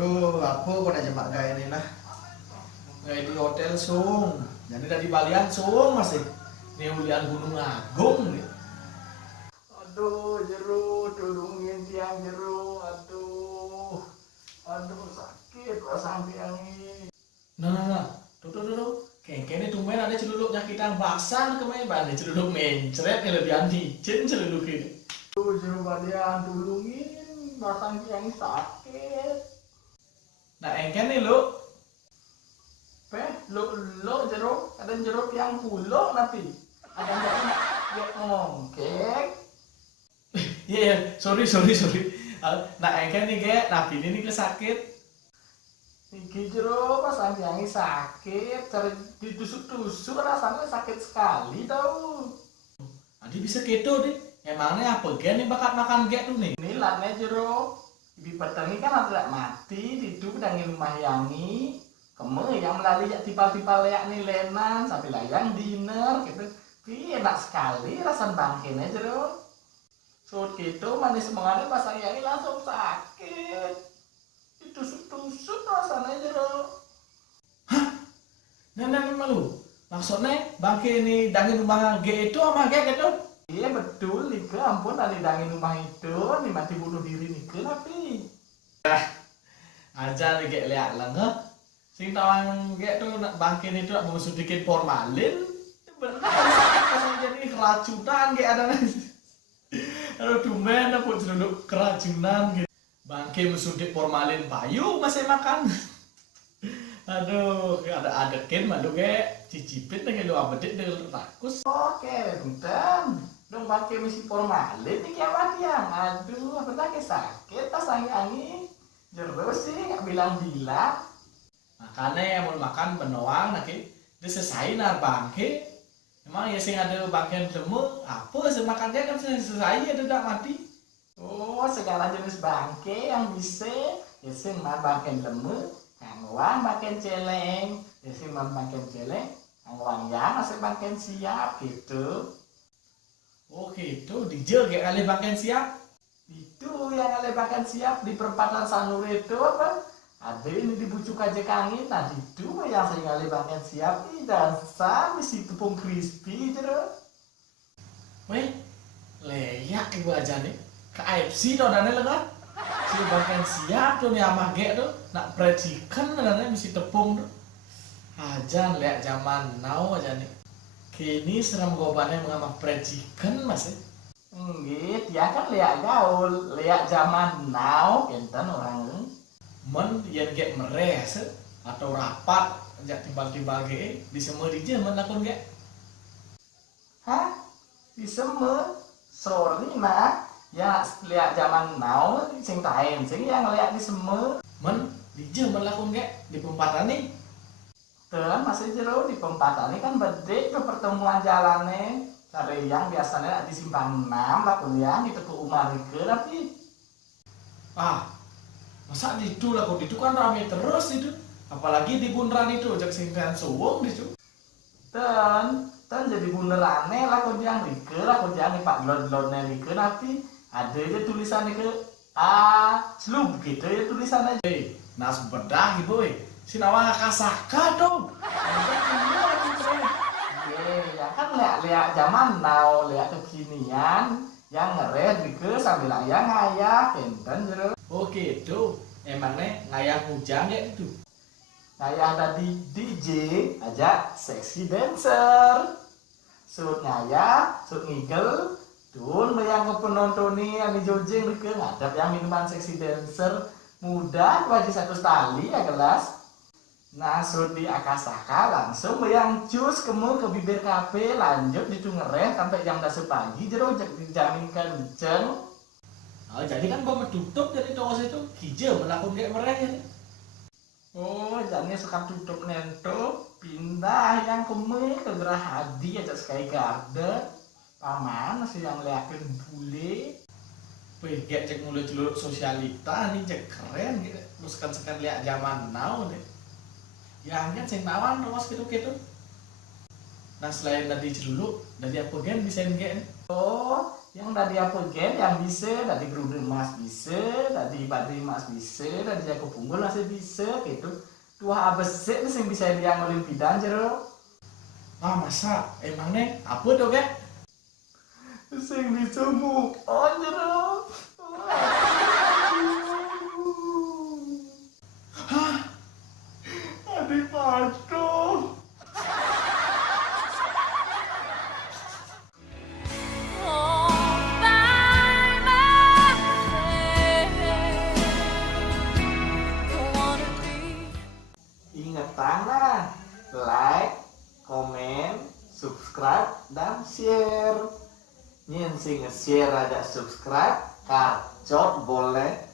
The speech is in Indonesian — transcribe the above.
Aduh, apa kau nak jembak gaya ni nah? Gaya di hotel sung. Jadi dari Balian sung masih. Ni ulian Gunung Agung ni. Aduh, jeru, tulungin tiang jeru. Aduh sakit rasanya tiang ni. Nah. Tuh. Kayaknya tumben ada celuluk nyakitan basan kemarin balik celuluk mencret yang lebih anticin celuluk ini. Tuh jeru Balian tulungin basan tiang ni sakit. Nah, engken nih lo, lo jeruk, ada jeruk yang pulo nanti, ada yang ngongkek. Iya, sorry. Nah, engken nih ge, napi ini kesakit. Iki jeruk pas yang sakit, cari ditusuk-tusuk rasanya sakit sekali tau. Adi bisa keto deh, emangnya apa gen nih bakat makan ge tuh nih? Ini latnya jeruk. Ibi petengi kan tidak mati, hidup dengan rumah yangi, keme yang melalui tipal-tipal leak nih lenan sampai layang dinner gitu. Tapi enak sekali rasa bangkainya jeruk. Sud gitu manis mengalir pas yangi langsung sakit. Ditusuk-tusuk rasanya jeruk. Hah? Nenek malu? Maksudnya bangkai ini dengan rumah G itu sama G gitu? Iya betul, Nike ampun ada dangin rumah itu, nih mati bunuh diri Nike tapi aja nih kayak lihat lengah, sing tawang kayak tuh nak bangkin itu nak mau sedikit formalin, bener kan jadi keracunan kayak ada nih, aduh tumben dapur celuduk keracunan gitu, bangkin sedikit formalin payu masih makan, aduh ada adekin malu kayak cicipin dengan lu abedik dengan rakus, oke bentar. Dong pakai misi formalin nih kayak yang aduh apa lagi sakit tas angin jeru sih nggak bilang makanya yang mau makan benoang nanti dia selesai nar bangke emang ya sing ada bangke temu apa sih makannya kan selesai ya tidak mati oh segala jenis bangke yang bisa ya sing mar bangke temu kangwang bangke celeng ya sing mar bangke celeng kangwang ya masih bangke siap gitu. Oh gitu, dijel kayak kali makan siap. Itu yang kali makan siap di perempatan Sanur itu apa? Ada ini di Bucuk aja kangin. Nah itu yang saya kali makan siap. Dan sama si tepung crispy jeruk. Weh, leyak ibu aja nih. Ke AFC tuh dana lega. Si makan siap tuh nih sama gek tuh. Nak fried chicken dana misi tepung tuh. Aja leyak zaman now aja nih. Kini seram gobannya mengamak fried chicken mas enggit ya kan lihat gaul lihat zaman now kenten orang men yang get meres atau rapat ajak timbal-timbal ge di semua di zaman akun ge hah di semua sorry mah ya lihat zaman now sing tain sing yang lihat di semua men di zaman akun ge di perempatan nih dan masih jero di perempatan ini kan bede ke pertemuan jalannya cari yang biasanya di simpang 6 lah kuliah di Teguh Umar ke tapi masa itu lah kok itu kan rame terus itu apalagi di bundaran itu jak singkan suwung itu dan jadi bundarannya lah kok yang rike lah kok yang pak lon-lonnya rike tapi ada aja tulisannya ke slub gitu ya tulisannya nas bedah gitu Sinawa kasaka dong. Ya kan lihat zaman now, lihat kekinian yang ngeret gitu sambil ayah ngayah kenten jero. Oh gitu. Emangnya ngayah hujan ya itu. Ngayah tadi DJ aja seksi dancer. Sud ngayah, sud ngigel, tun bayang ke penonton nih yang jojeng gitu ngadap yang minuman seksi dancer mudah wajib satu tali ya gelas. Nah, di akasaka langsung yang cus kemu ke bibir kafe lanjut itu ngereh sampai jam 10 pagi jero dijamin kenceng. Oh, jadi kan gua tutup jadi toko itu hijau melakukan kayak mereka ya. Oh, jadi suka tutup nento pindah yang kemu ke Gerahadi aja Sky Garden. Paman masih yang liatin bule. Wih, cek mulut celuruk sosialita nih cek keren gitu. Terus kan lihat zaman now deh. Ya kan sing tawan terus gitu. Nah selain tadi celuluk, dari apa gen bisa gen? Oh, Yang tadi apa gen yang bisa, tadi geruduk emas bisa, tadi batu emas bisa, tadi jago punggul masih bisa gitu. Dua abesek nih yang bisa diang olimpiadan jero. Ah masa emangnya apa tuh ke? Sing bisa move on jero. Hah? Adik patuh. Ingat tanah, like, komen, subscribe, dan share. Nyen sing nge-share ada subscribe, kacot boleh